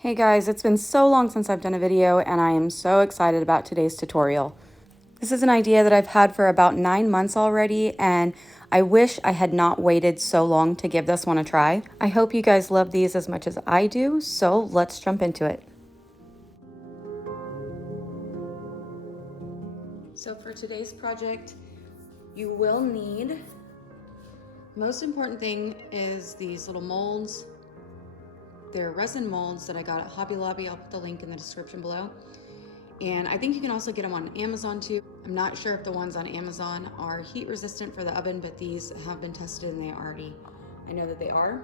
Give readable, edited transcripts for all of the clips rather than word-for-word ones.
Hey guys, it's been so long since I've done a video and I am so excited about today's tutorial. This is an idea that I've had for about 9 months already and I wish I had not waited so long to give this one a try. I hope you guys love these as much as I do, so let's jump into it. So for today's project, you will need, most important thing is these little molds. They're resin molds that I got at Hobby Lobby. I'll put the link in the description below. And I think you can also get them on Amazon too. I'm not sure if the ones on Amazon are heat resistant for the oven, but these have been tested and I know that they are.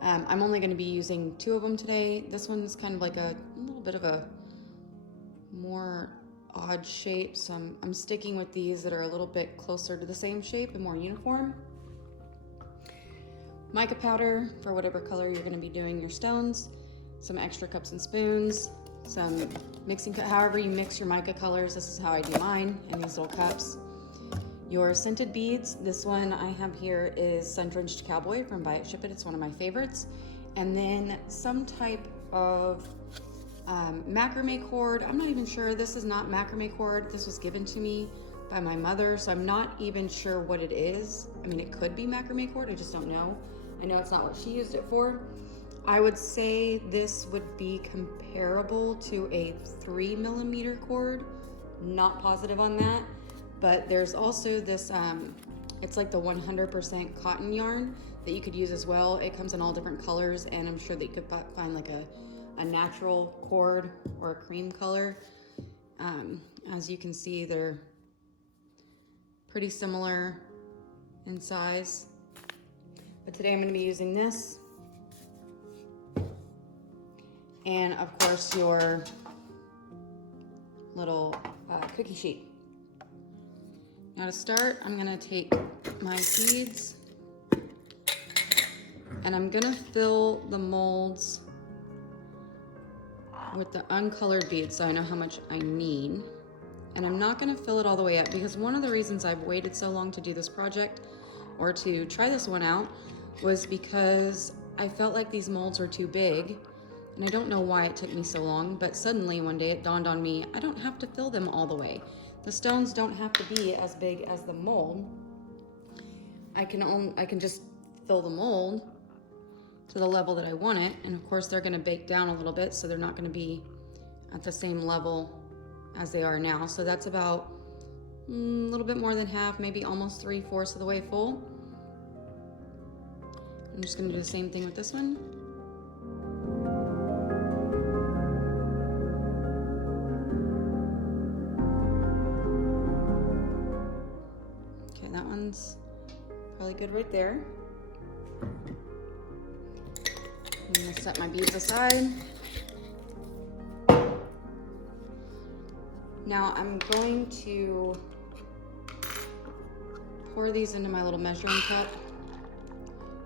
I'm only gonna be using 2 of them today. This one's kind of like a little bit of a more odd shape, so I'm sticking with these that are a little bit closer to the same shape and more uniform. Mica powder for whatever color you're gonna be doing your stones, some extra cups and spoons, some mixing, however you mix your mica colors. This is how I do mine in these little cups. Your scented beads, this one I have here is Drenched Cowboy from Buy It Ship It. It's one of my favorites. And then some type of macrame cord. I'm not even sure, this is not macrame cord. This was given to me by my mother, so I'm not even sure what it is. I mean, it could be macrame cord, I just don't know. I know it's not what she used it for. I would say this would be comparable to a 3mm cord. Not positive on that, but there's also this, it's like the 100% cotton yarn that you could use as well. It comes in all different colors, and I'm sure that you could find like a natural cord or a cream color. As you can see, they're pretty similar in size. But today I'm going to be using this. And of course your little cookie sheet. Now to start, I'm going to take my beads and I'm going to fill the molds with the uncolored beads so I know how much I need. And I'm not going to fill it all the way up because one of the reasons I've waited so long to do this project or to try this one out was because I felt like these molds were too big, and I don't know why it took me so long, but suddenly one day it dawned on me, I don't have to fill them all the way. The stones don't have to be as big as the mold. I can just fill the mold to the level that I want it, and of course they're gonna bake down a little bit, so they're not gonna be at the same level as they are now. So that's about a little bit more than half, maybe almost 3/4 of the way full. I'm just gonna do the same thing with this one. Okay, that one's probably good right there. I'm gonna set my beads aside. Now I'm going to pour these into my little measuring cup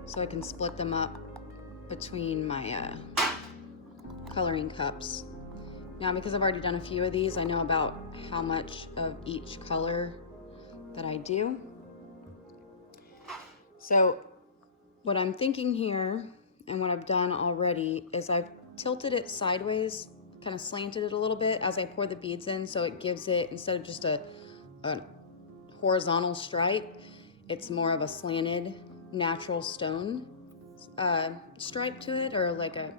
so I can split them up between my coloring cups. Now, because I've already done a few of these, I know about how much of each color that I do. So what I'm thinking here and what I've done already is I've tilted it sideways, kind of slanted it a little bit as I pour the beads in, so it gives it, instead of just a horizontal stripe, it's more of a slanted natural stone stripe to it, or like a,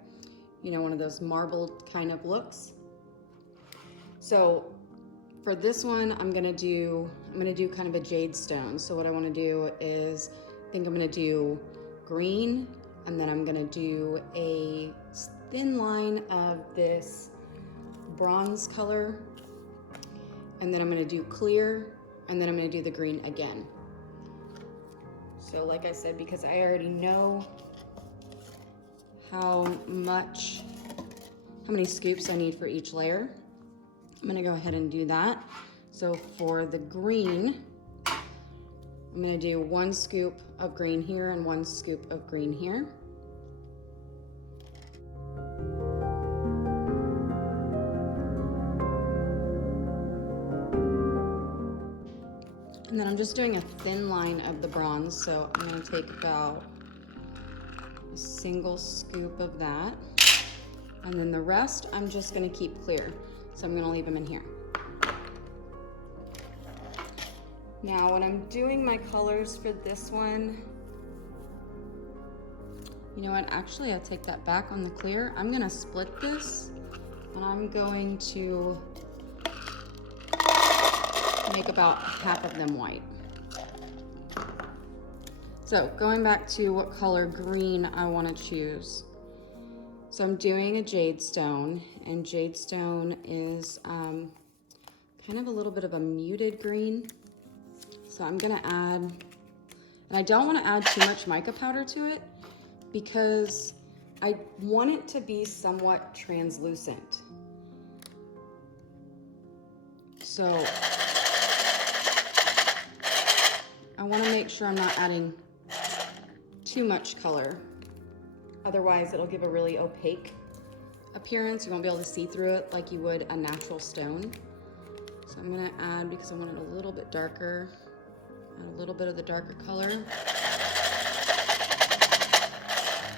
you know, one of those marbled kind of looks. So for this one, I'm gonna do kind of a jade stone. So what I want to do is, I think I'm gonna do green, and then I'm gonna do a thin line of this bronze color, and then I'm gonna do clear, and then I'm gonna do the green again. So like I said, because I already know how many scoops I need for each layer, I'm gonna go ahead and do that. So for the green, I'm gonna do 1 scoop of green here and 1 scoop of green here. And then I'm just doing a thin line of the bronze, so I'm gonna take about a single scoop of that. And then the rest, I'm just gonna keep clear. So I'm gonna leave them in here. Now, when I'm doing my colors for this one, you know what, actually I'll take that back on the clear. I'm gonna split this and I'm going to make about half of them white. So going back to what color green I wanna choose. So I'm doing a jade stone, and jade stone is kind of a little bit of a muted green. So I'm gonna add, and I don't wanna add too much mica powder to it because I want it to be somewhat translucent. So I wanna make sure I'm not adding too much color. Otherwise, it'll give a really opaque appearance. You won't be able to see through it like you would a natural stone. So I'm gonna add, because I want it a little bit darker, add a little bit of the darker color.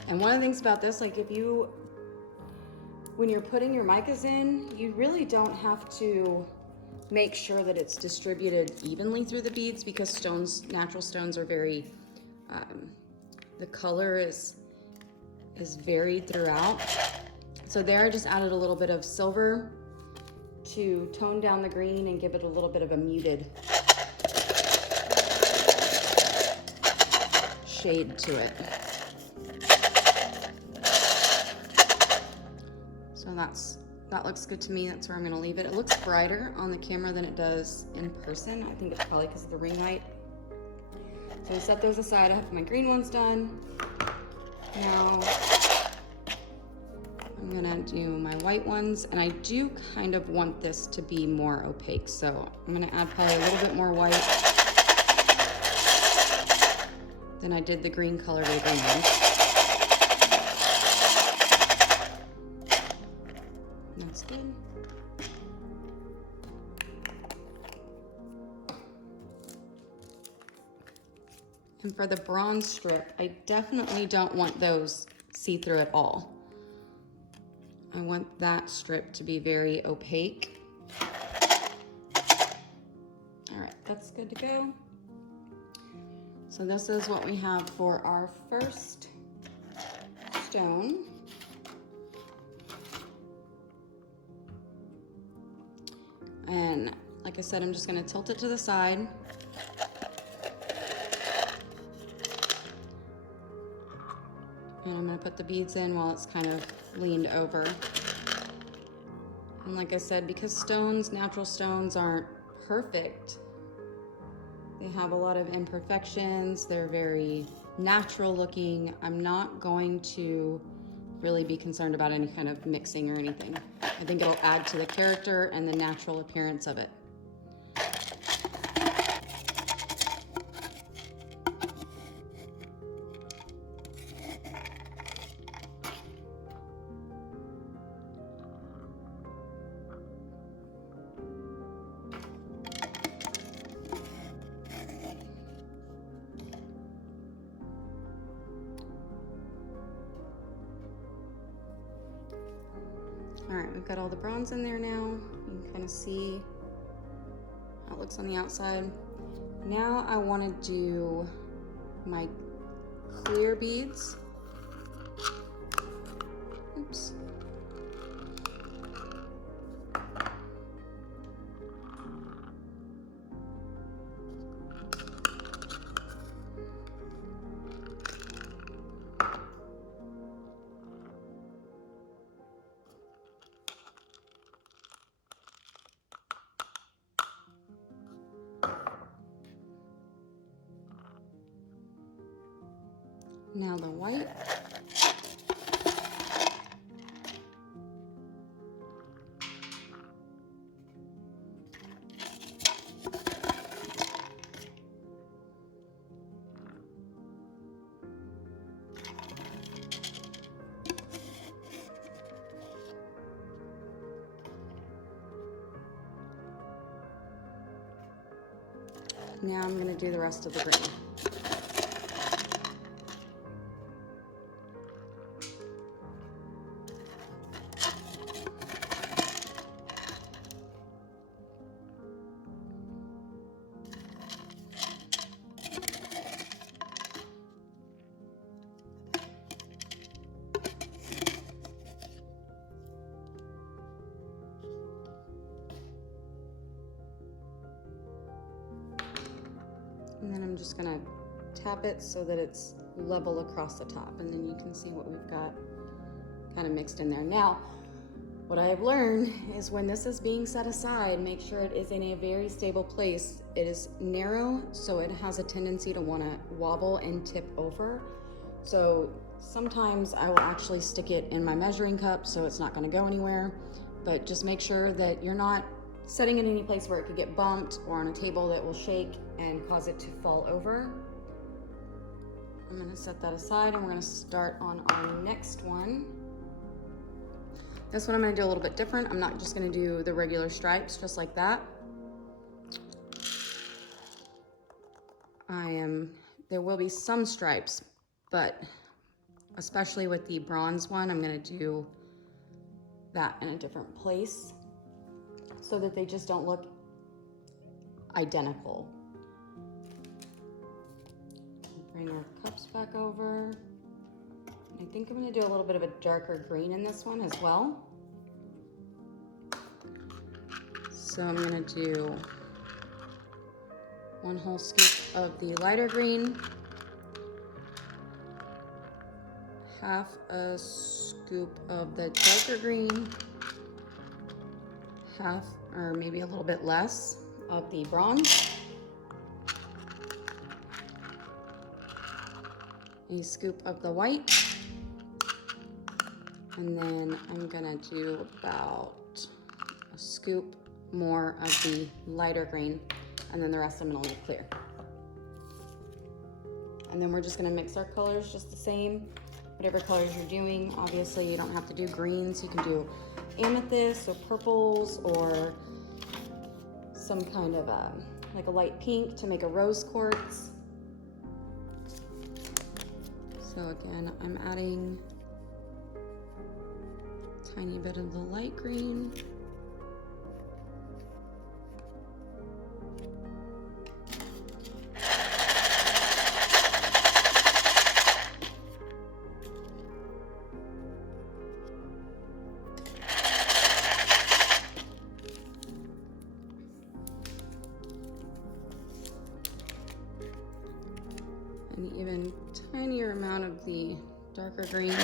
And one of the things about this, like when you're putting your micas in, you really don't have to make sure that it's distributed evenly through the beads, because stones, natural stones are very, the color is varied throughout. So there I just added a little bit of silver to tone down the green and give it a little bit of a muted shade to it. So that looks good to me. That's where I'm gonna leave it. It looks brighter on the camera than it does in person. I think it's probably because of the ring light. So I set those aside. I have my green ones done. Now I'm gonna do my white ones, and I do kind of want this to be more opaque, so I'm gonna add probably a little bit more white than I did the green color to the green ones. That's good. And for the bronze strip, I definitely don't want those see-through at all. I want that strip to be very opaque. All right, that's good to go. So this is what we have for our first stone. And like I said, I'm just gonna tilt it to the side. And I'm gonna put the beads in while it's kind of leaned over. And like I said, because stones, natural stones, aren't perfect, they have a lot of imperfections, they're very natural looking, I'm not going to really be concerned about any kind of mixing or anything. I think it'll add to the character and the natural appearance of it. All right, we've got all the bronze in there now. You can kind of see how it looks on the outside. Now I want to do my clear beads. Oops. Now the white. Now I'm going to do the rest of the green. And then I'm just gonna tap it so that it's level across the top, and then you can see what we've got kind of mixed in there. Now, what I have learned is when this is being set aside, make sure it is in a very stable place. It is narrow, so it has a tendency to want to wobble and tip over. So sometimes I will actually stick it in my measuring cup so it's not going to go anywhere, but just make sure that you're not setting it in any place where it could get bumped or on a table that will shake and cause it to fall over. I'm going to set that aside and we're going to start on our next one. This one I'm going to do a little bit different. I'm not just going to do the regular stripes just like that. There will be some stripes, but especially with the bronze one, I'm going to do that in a different place so that they just don't look identical. Bring our cups back over. I think I'm going to do a little bit of a darker green in this one as well. So I'm going to do 1 whole scoop of the lighter green, half a scoop of the darker green, half or maybe a little bit less of the bronze, a scoop of the white, and then I'm gonna do about a scoop more of the lighter green, and then the rest I'm gonna leave clear. And then we're just gonna mix our colors just the same, whatever colors you're doing. Obviously you don't have to do greens, you can do amethyst or purples or some kind of like a light pink to make a rose quartz. So again, I'm adding a tiny bit of the light green. An even tinier amount of the darker green.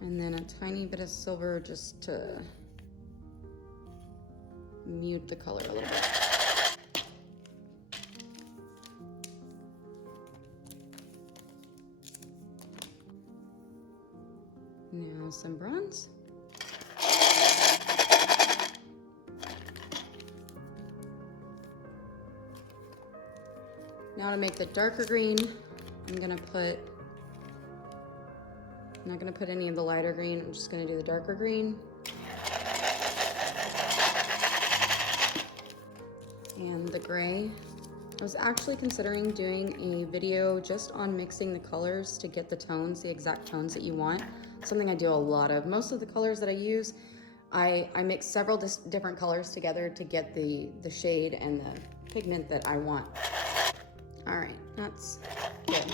And then a tiny bit of silver just to mute the color a little bit. Now some bronze. Now to make the darker green, I'm not gonna put any of the lighter green, I'm just gonna do the darker green. And the gray. I was actually considering doing a video just on mixing the colors to get the tones, the exact tones that you want. Something I do a lot of. Most of the colors that I use, I mix several different colors together to get the shade and the pigment that I want. All right, that's good.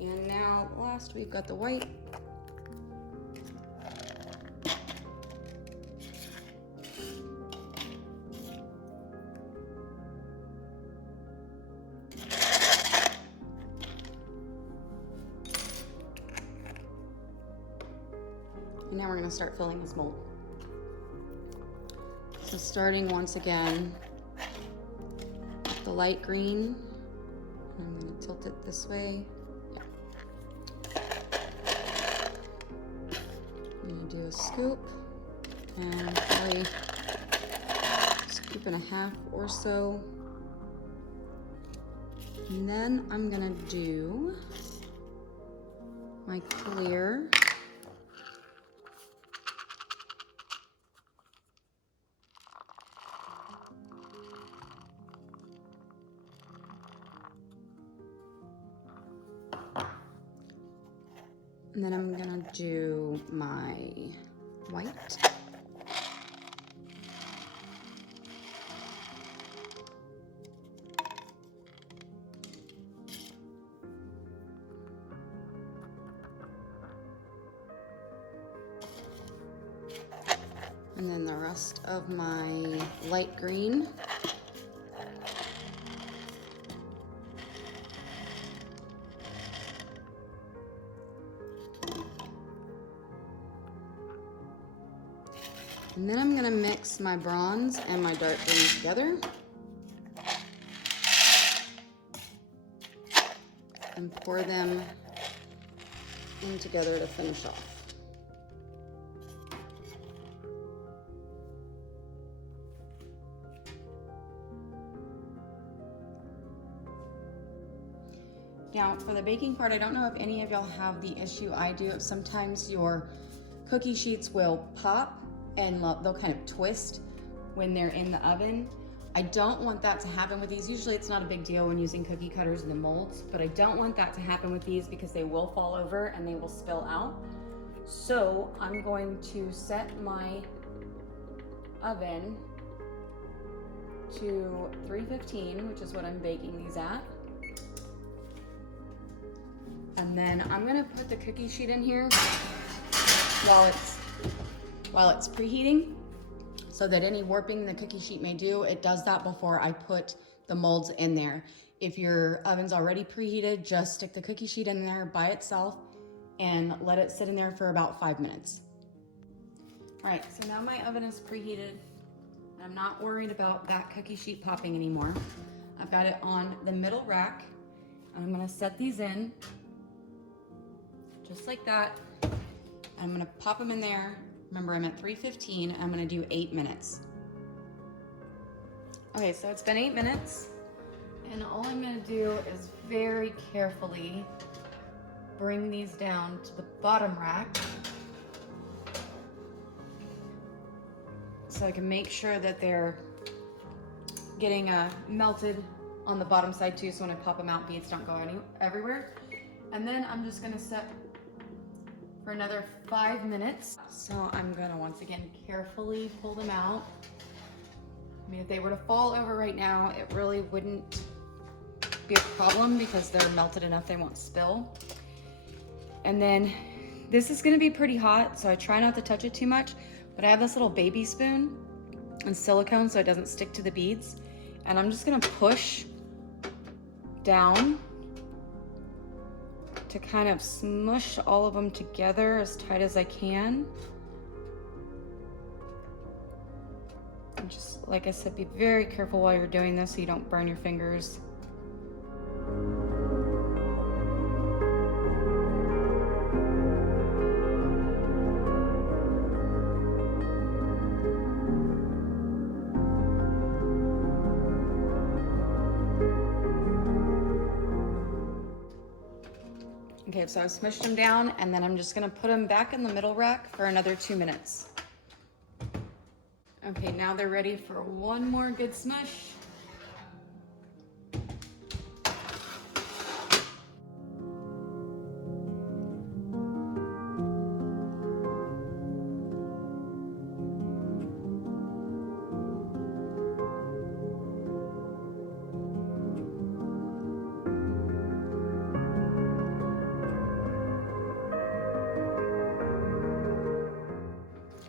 And now last we've got the white. And now we're gonna start filling this mold. So starting once again with the light green, I'm gonna tilt it this way. Yeah. I'm gonna do a scoop and probably a scoop and a half or so. And then I'm gonna do my clear. And then I'm gonna do my white. And then the rest of my light green. And then I'm gonna mix my bronze and my dark green together. And pour them in together to finish off. Now for the baking part, I don't know if any of y'all have the issue I do of sometimes your cookie sheets will pop and they'll kind of twist when they're in the oven. I don't want that to happen with these. Usually it's not a big deal when using cookie cutters and the molds, but I don't want that to happen with these because they will fall over and they will spill out. So I'm going to set my oven to 315, which is what I'm baking these at. And then I'm gonna put the cookie sheet in here while it's preheating, so that any warping the cookie sheet may do, it does that before I put the molds in there. If your oven's already preheated, just stick the cookie sheet in there by itself and let it sit in there for about 5 minutes. All right, so now my oven is preheated. I'm not worried about that cookie sheet popping anymore. I've got it on the middle rack, and I'm gonna set these in just like that. I'm gonna pop them in there. Remember, I'm at 315. I'm gonna do 8 minutes. Okay, so it's been 8 minutes, and all I'm gonna do is very carefully bring these down to the bottom rack so I can make sure that they're getting melted on the bottom side too, so when I pop them out, beads don't go everywhere. And then I'm just gonna set for another 5 minutes. So I'm gonna once again carefully pull them out. I mean, if they were to fall over right now, it really wouldn't be a problem because they're melted enough they won't spill. And then this is gonna be pretty hot, so I try not to touch it too much, but I have this little baby spoon and silicone so it doesn't stick to the beads. And I'm just gonna push down to kind of smush all of them together as tight as I can. And just, like I said, be very careful while you're doing this so you don't burn your fingers. Okay, so I've smushed them down, and then I'm just gonna put them back in the middle rack for another 2 minutes. Okay, now they're ready for one more good smush.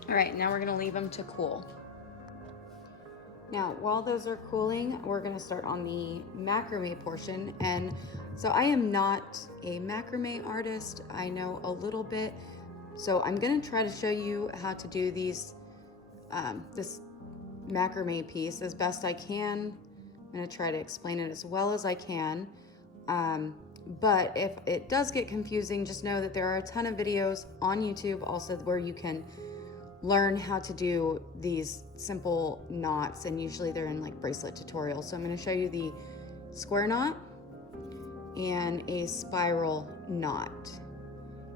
All right, now we're gonna leave them to cool. Now, while those are cooling, we're gonna start on the macrame portion. And so I am not a macrame artist. I know a little bit. So I'm gonna try to show you how to do these, this macrame piece as best I can. I'm gonna try to explain it as well as I can. But if it does get confusing, just know that there are a ton of videos on YouTube also where you can learn how to do these simple knots, and usually they're in like bracelet tutorials. So I'm going to show you the square knot and a spiral knot,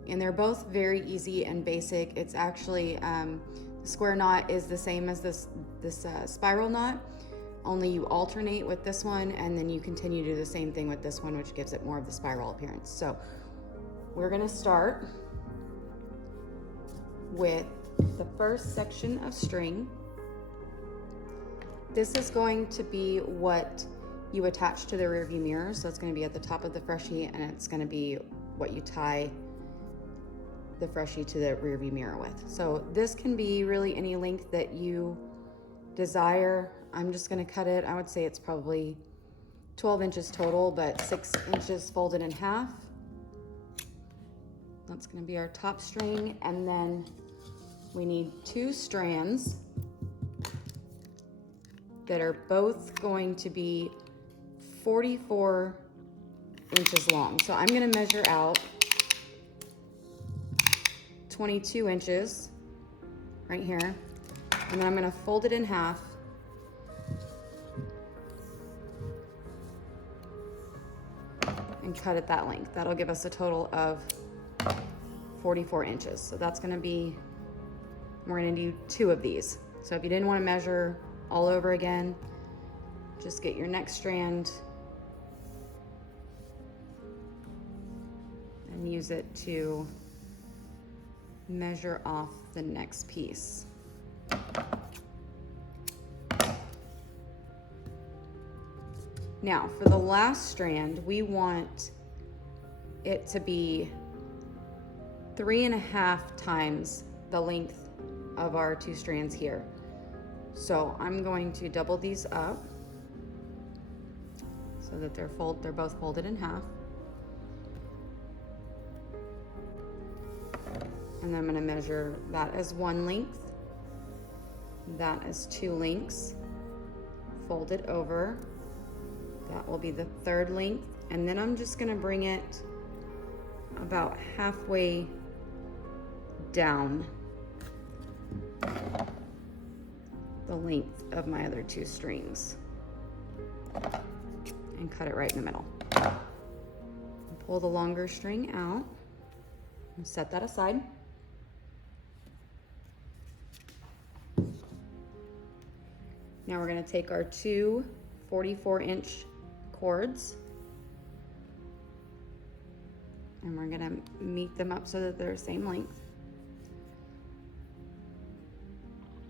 and they're both very easy and basic. It's actually the square knot is the same as this spiral knot, only you alternate with this one, and then you continue to do the same thing with this one, which gives it more of the spiral appearance. So we're going to start with the first section of string. This is going to be what you attach to the rearview mirror. So it's going to be at the top of the Freshie, and it's going to be what you tie the Freshie to the rear view mirror with. So this can be really any length that you desire. I'm just gonna cut it, I would say it's probably 12 inches total, but 6 inches folded in half. That's gonna be our top string, and then we need 2 strands that are both going to be 44 inches long. So I'm gonna measure out 22 inches right here, and then I'm gonna fold it in half and cut it that length. That'll give us a total of 44 inches. So that's gonna be, we're gonna do 2 of these. So if you didn't wanna measure all over again, just get your next strand and use it to measure off the next piece. Now for the last strand, we want it to be 3.5 times the length of our 2 strands here. So I'm going to double these up so that they're both folded in half. And then I'm going to measure that as 1 length, that as 2 lengths, fold it over. That will be the 3rd length, and then I'm just going to bring it about halfway down the length of my other 2 strings and cut it right in the middle. Pull the longer string out and set that aside. Now we're going to take our 2 44-inch cords and we're going to meet them up so that they're the same length.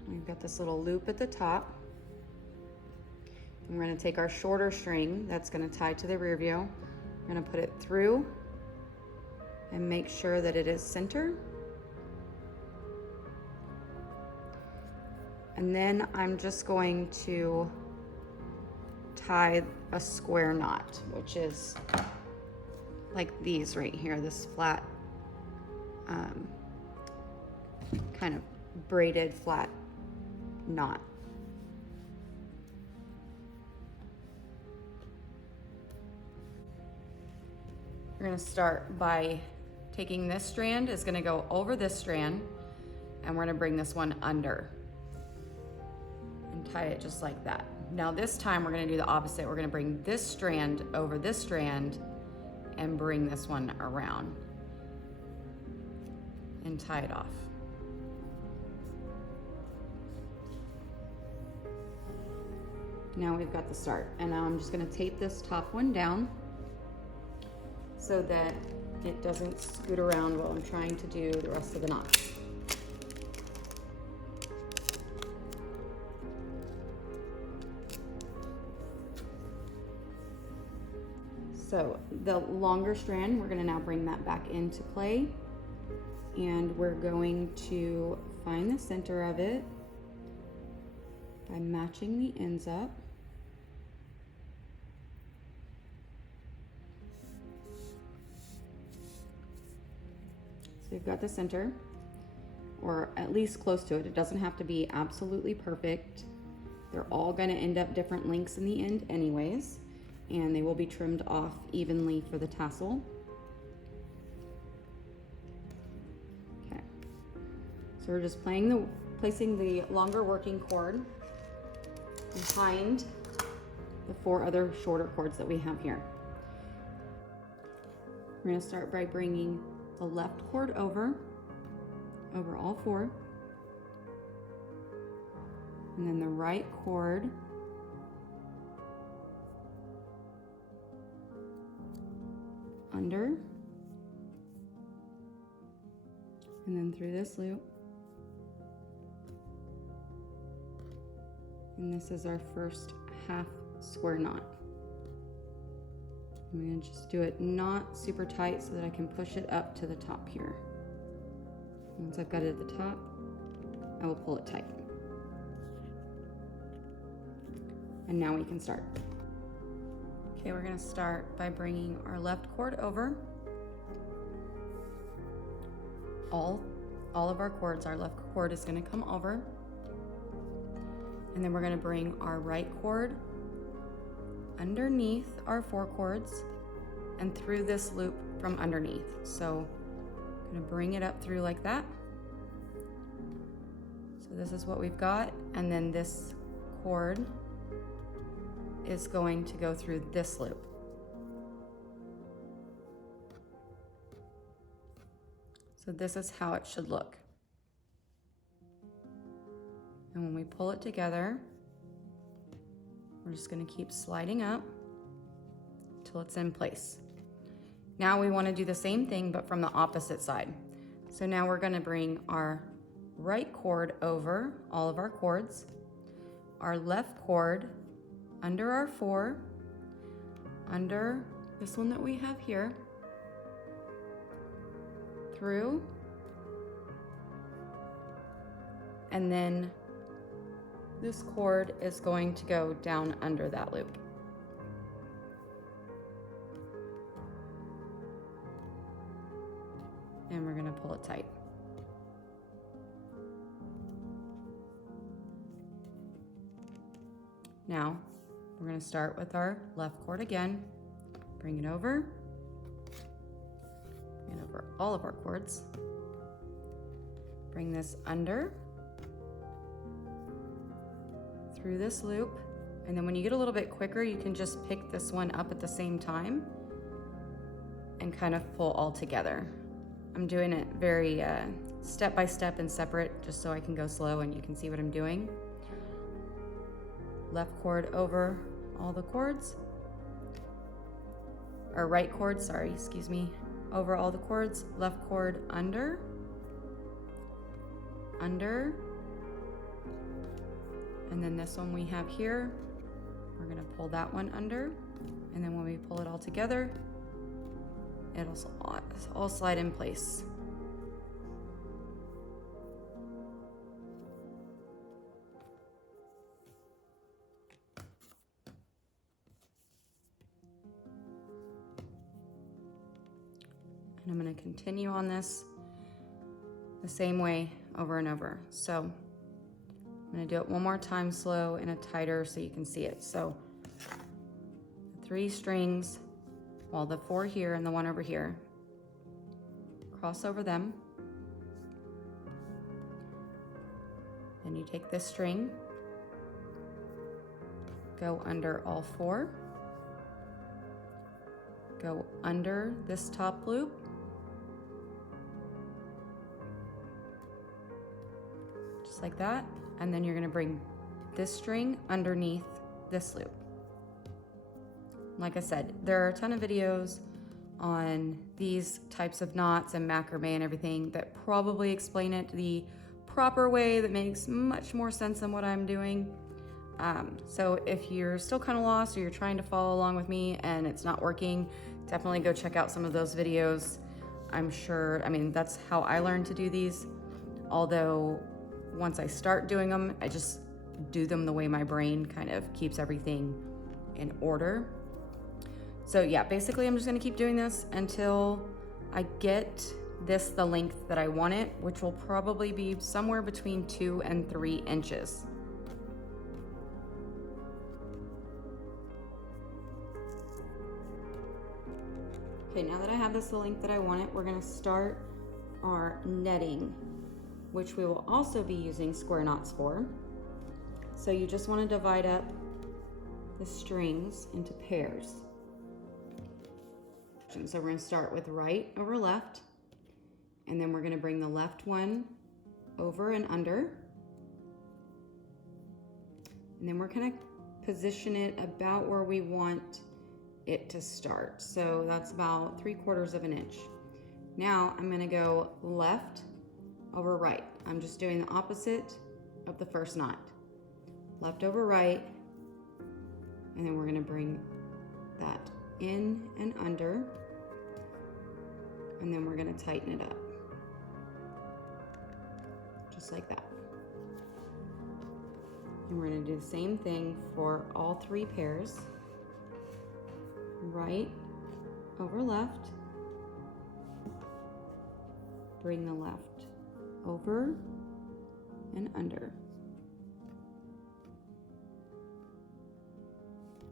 We've got this little loop at the top. And we're going to take our shorter string that's going to tie to the rear view. We're going to put it through and make sure that it is center. And then I'm just going to tie a square knot, which is like these right here, this flat, kind of braided flat knot. We're going to start by taking this strand, is going to go over this strand, and we're going to bring this one under and tie it just like that. Now this time we're going to do the opposite. We're going to bring this strand over this strand and bring this one around and tie it off. Now we've got the start, and now I'm just going to tape this top one down so that it doesn't scoot around while I'm trying to do the rest of the knot. So the longer strand, we're going to now bring that back into play, and we're going to find the center of it by matching the ends up. So you've got the center, or at least close to it. It doesn't have to be absolutely perfect. They're all going to end up different lengths in the end anyways, and they will be trimmed off evenly for the tassel. Okay, so we're just placing the longer working cord behind the 4 other shorter cords that we have here. We're going to start by bringing the left cord over all 4, and then the right cord under, and then through this loop. And this is our first half square knot. I'm going to just do it not super tight so that I can push it up to the top here. Once I've got it at the top, I will pull it tight. And now we can start. Okay, we're gonna start by bringing our left cord over. All of our cords, our left cord is gonna come over. And then we're gonna bring our right cord underneath our 4 cords and through this loop from underneath. So I'm gonna bring it up through like that. So this is what we've got. And then this cord is going to go through this loop. So this is how it should look. And when we pull it together, we're just gonna keep sliding up till it's in place. Now we wanna do the same thing, but from the opposite side. So now we're gonna bring our right cord over all of our cords, our left cord under our 4, under this one that we have here, through, and then this cord is going to go down under that loop. And we're gonna pull it tight. Now, we're gonna start with our left cord again, bring it over all of our cords, bring this under, through this loop, and then when you get a little bit quicker, you can just pick this one up at the same time and kind of pull all together. I'm doing it very step by step and separate, just so I can go slow and you can see what I'm doing. Left cord over all the cords, or right cord, sorry, excuse me, over all the cords, left cord under, and then this one we have here, we're gonna pull that one under, and then when we pull it all together, it'll all slide in place. And I'm gonna continue on this the same way over and over. So I'm gonna do it one more time slow and a tighter so you can see it. So 3 strings, well, the 4 here and the 1 over here, cross over them. Then you take this string, go under all 4, go under this top loop, just like that, and then you're gonna bring this string underneath this loop. Like I said, there are a ton of videos on these types of knots and macrame and everything that probably explain it the proper way that makes much more sense than what I'm doing. So if you're still kind of lost or you're trying to follow along with me and it's not working, definitely go check out some of those videos. I'm sure, I mean, that's how I learned to do these. Although once I start doing them, I just do them the way my brain kind of keeps everything in order. So yeah, basically I'm just gonna keep doing this until I get this the length that I want it, which will probably be somewhere between 2 and 3 inches. Okay, now that I have this the length that I want it, we're gonna start our netting, which we will also be using square knots for. So you just wanna divide up the strings into pairs. So we're gonna start with right over left, and then we're gonna bring the left one over and under. And then we're gonna position it about where we want it to start. So that's about 3/4 of an inch. Now I'm gonna go left over right. I'm just doing the opposite of the first knot. Left over right, and then we're gonna bring that in and under, and then we're gonna tighten it up. just like that. And we're gonna do the same thing for all 3 pairs. Right over left, bring the left over and under.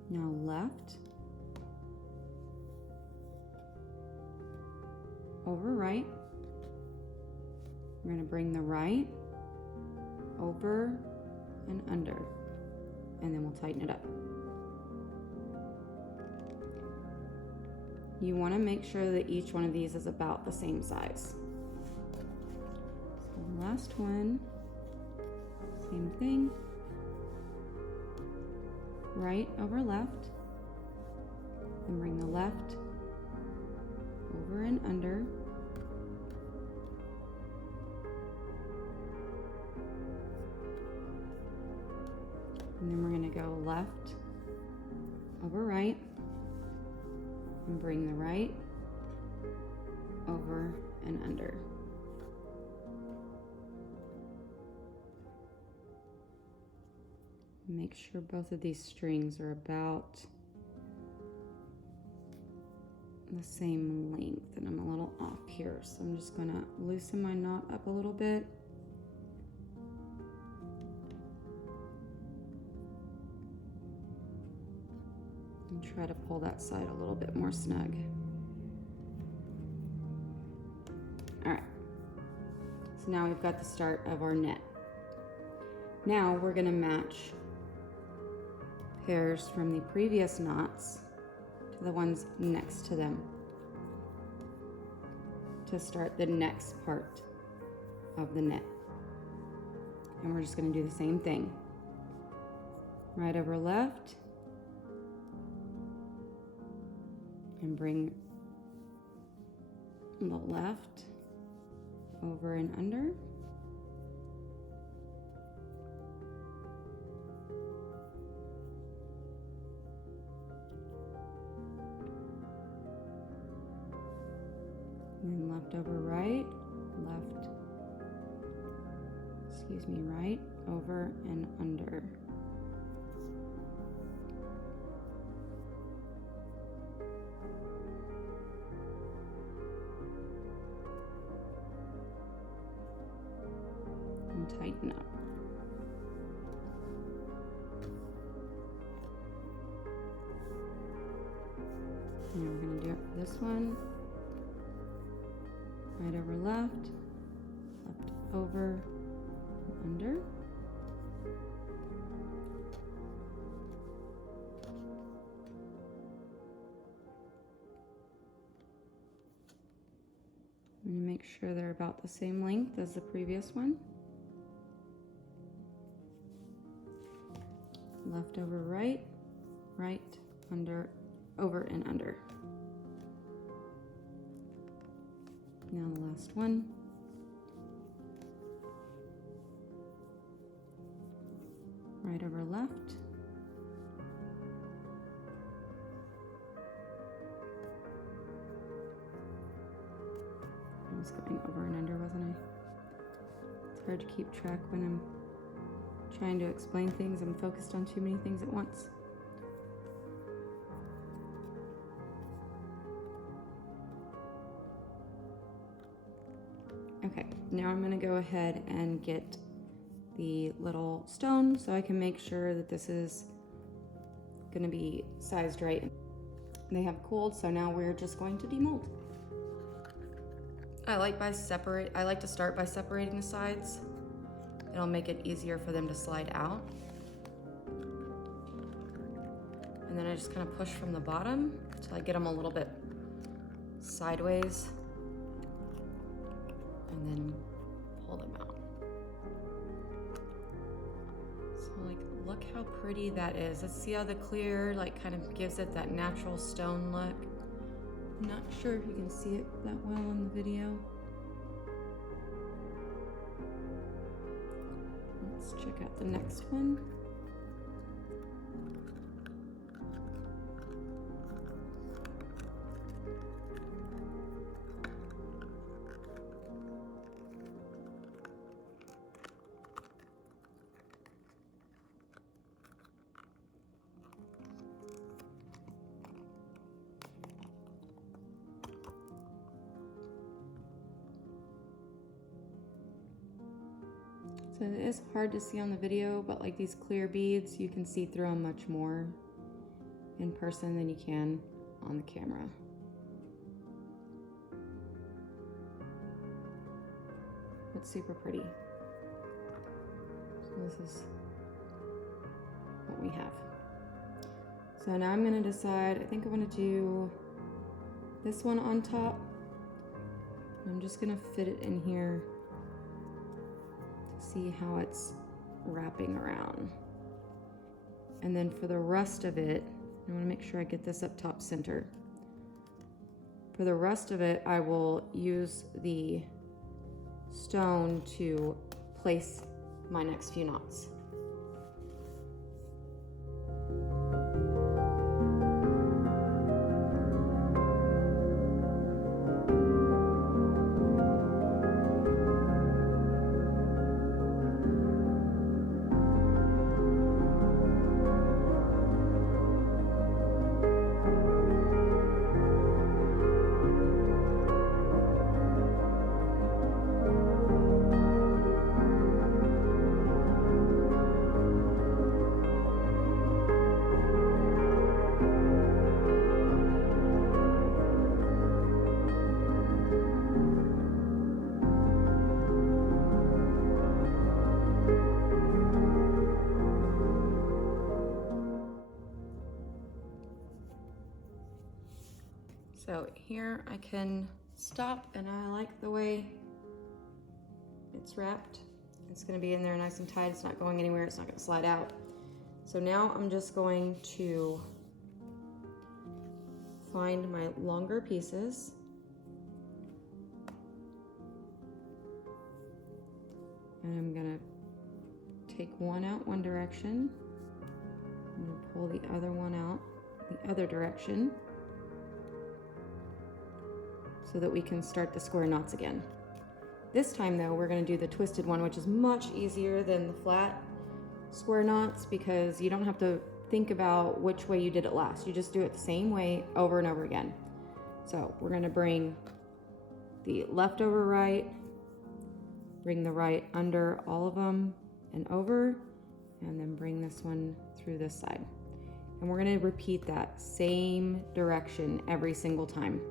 Now left, over right. We're going to bring the right over and under, and then we'll tighten it up. You want to make sure that each one of these is about the same size. So last one, same thing. Right over left, and bring the left over and under. And then we're going to go left over right, and bring the right over and under. Make sure both of these strings are about the same length, and I'm a little off here, so I'm just gonna loosen my knot up a little bit. And try to pull that side a little bit more snug. All right, so now we've got the start of our net. Now we're gonna match pairs from the previous knots to the ones next to them to start the next part of the net. And we're just going to do the same thing. Right over left, and bring the left over and under. And then left over right, right over and under. And tighten up. Now we're going to do it for this one. Right over left, left over, under. I'm going to make sure they're about the same length as the previous one. Left over right, right, under, over and under. Now the last one. Right over left. I was going over and under, wasn't I? It's hard to keep track when I'm trying to explain things. I'm focused on too many things at once. Okay, now I'm going to go ahead and get the little stone so I can make sure that this is going to be sized right. They have cooled, so now we're just going to demold. I like to start by separating the sides. It'll make it easier for them to slide out. And then I just kind of push from the bottom until I get them a little bit sideways. And then pull them out. So like, look how pretty that is. Let's see how the clear like kind of gives it that natural stone look. I'm not sure if you can see it that well in the video. Let's check out the next one. So it is hard to see on the video, but like these clear beads, you can see through them much more in person than you can on the camera. It's super pretty. So this is what we have. So now I'm gonna decide, I think I wanna do this one on top. I'm just gonna fit it in here to see how it's wrapping around. And then for the rest of it, I wanna make sure I get this up top center. For the rest of it, I will use the stone to place my next few knots. So here I can stop, and I like the way it's wrapped. It's gonna be in there nice and tight. It's not going anywhere. It's not gonna slide out. So now I'm just going to find my longer pieces. And I'm gonna take one out one direction. I'm gonna pull the other one out the other direction, so that we can start the square knots again. This time though, we're gonna do the twisted one, which is much easier than the flat square knots because you don't have to think about which way you did it last. You just do it the same way over and over again. So we're gonna bring the left over right, bring the right under all of them and over, and then bring this one through this side. And we're gonna repeat that same direction every single time.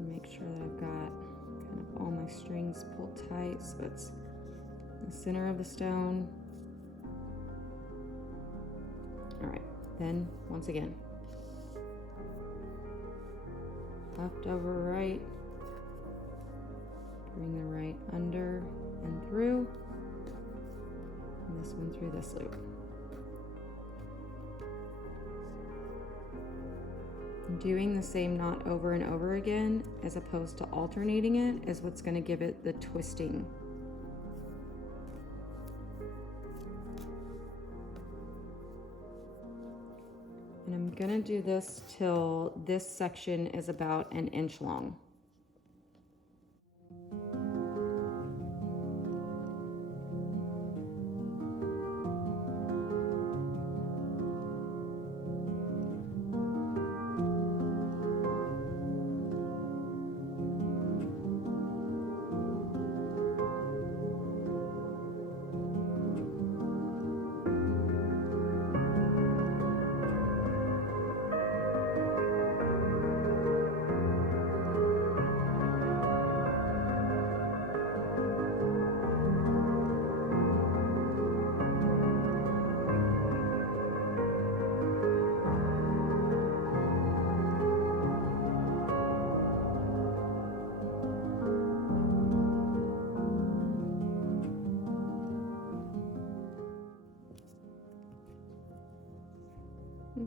Make sure that I've got kind of all my strings pulled tight so it's in the center of the stone. All right, then once again, left over right, bring the right under and through, and this one through this loop. Doing the same knot over and over again as opposed to alternating it is what's going to give it the twisting. And I'm going to do this till this section is about 1 inch long.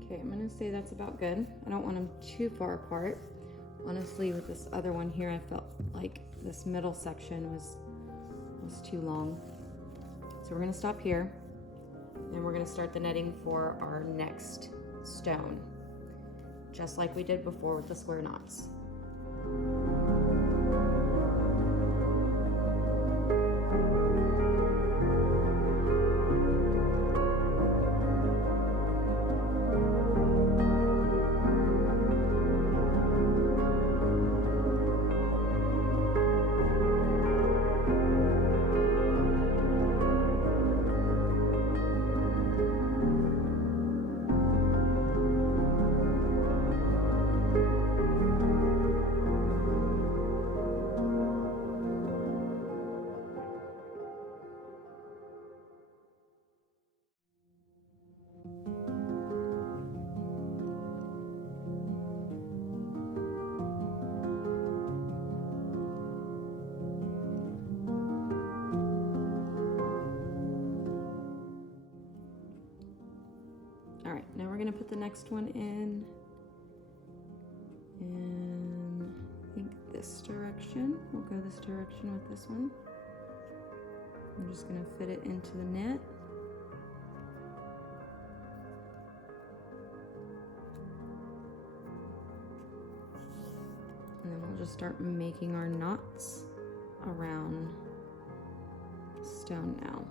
Okay, I'm gonna say that's about good. I don't want them too far apart. Honestly, with this other one here, I felt like this middle section was too long. So we're gonna stop here, and we're gonna start the netting for our next stone, just like we did before with the square knots. right, now we're gonna put the next one in I think this direction. We'll go this direction with this one. I'm just gonna fit it into the knit. And then we'll just start making our knots around the stone now.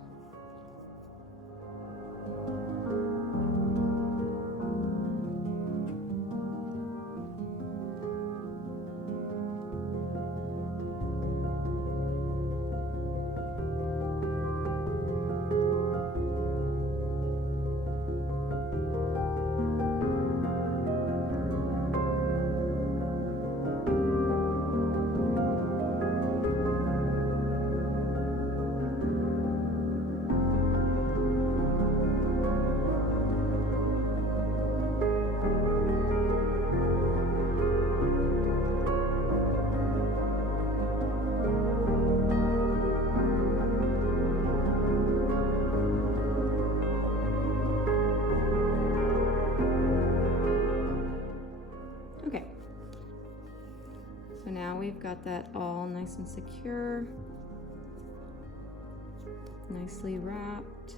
We've got that all nice and secure, nicely wrapped.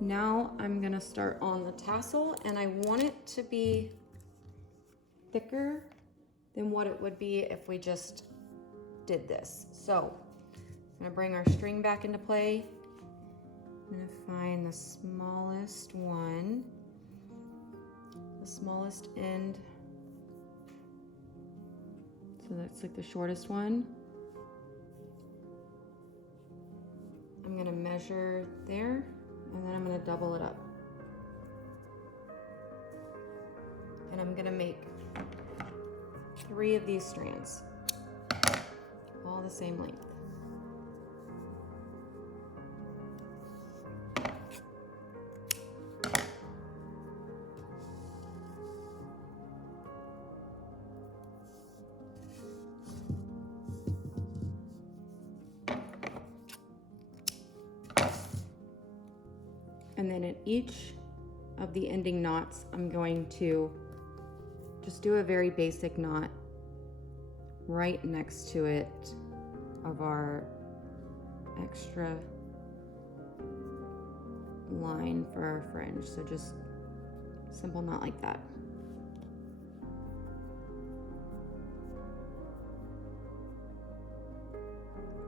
Now I'm gonna start on the tassel, and I want it to be thicker than what it would be if we just did this. So I'm gonna bring our string back into play. I'm gonna find the smallest one, the smallest end. So that's like the shortest one. I'm gonna measure there, and then I'm gonna double it up. And I'm gonna make 3 of these strands, all the same length. And then at each of the ending knots, I'm going to just do a very basic knot right next to it of our extra line for our fringe. So just simple knot like that.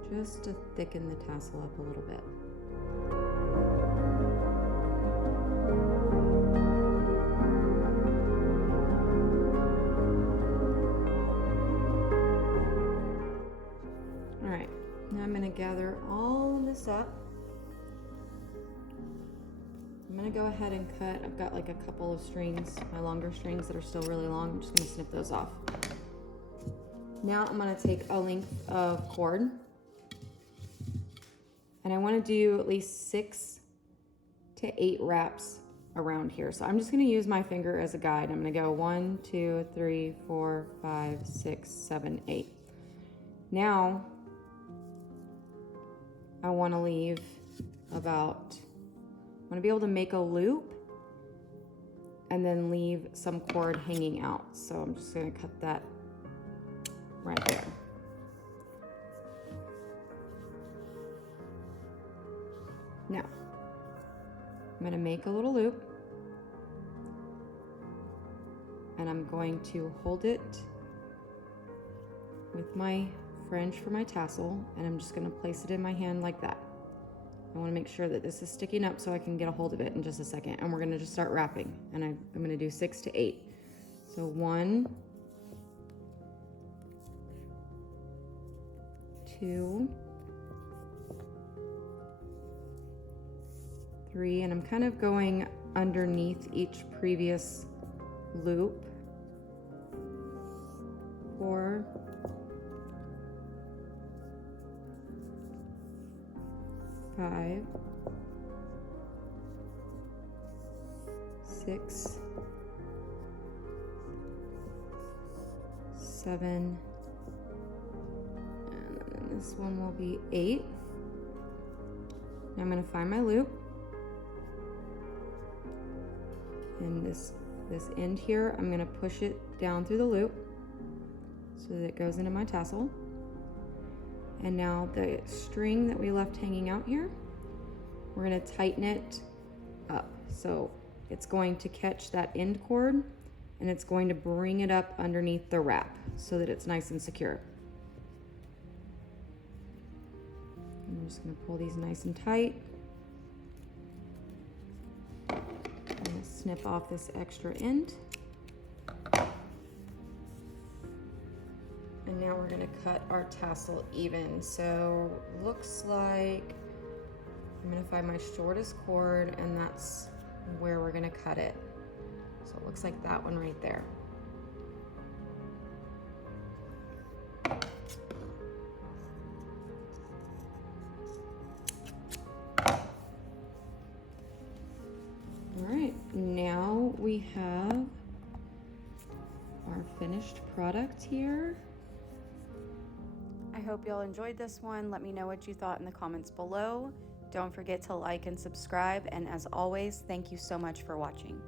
Just to thicken the tassel up a little bit. Gather all of this up. I'm gonna go ahead and cut. I've got like a couple of strings, my longer strings that are still really long. I'm just gonna snip those off. Now I'm gonna take a length of cord, and I wanna do at least 6 to 8 wraps around here. So I'm just gonna use my finger as a guide. I'm gonna go 1, 2, 3, 4, 5, 6, 7, 8. Now, I want to leave about, I want to be able to make a loop and then leave some cord hanging out. So I'm just going to cut that right there. Now, I'm going to make a little loop, and I'm going to hold it with my fringe for my tassel, and I'm just going to place it in my hand like that. I want to make sure that this is sticking up so I can get a hold of it in just a second. And we're going to just start wrapping, and I'm going to do 6 to 8. So 1, 2, 3, and I'm kind of going underneath each previous loop. 4, 5, 6, 7, and then this one will be 8. Now I'm going to find my loop, And this end here, I'm gonna push it down through the loop so that it goes into my tassel. And now the string that we left hanging out here, we're gonna tighten it up. So it's going to catch that end cord and it's going to bring it up underneath the wrap so that it's nice and secure. I'm just gonna pull these nice and tight. I'm gonna snip off this extra end. And now we're gonna cut our tassel even. So looks like I'm gonna find my shortest cord and that's where we're gonna cut it. So it looks like that one right there. All right, now we have our finished product here. I hope y'all enjoyed this one. Let me know what you thought in the comments below. Don't forget to like and subscribe, and as always, thank you so much for watching.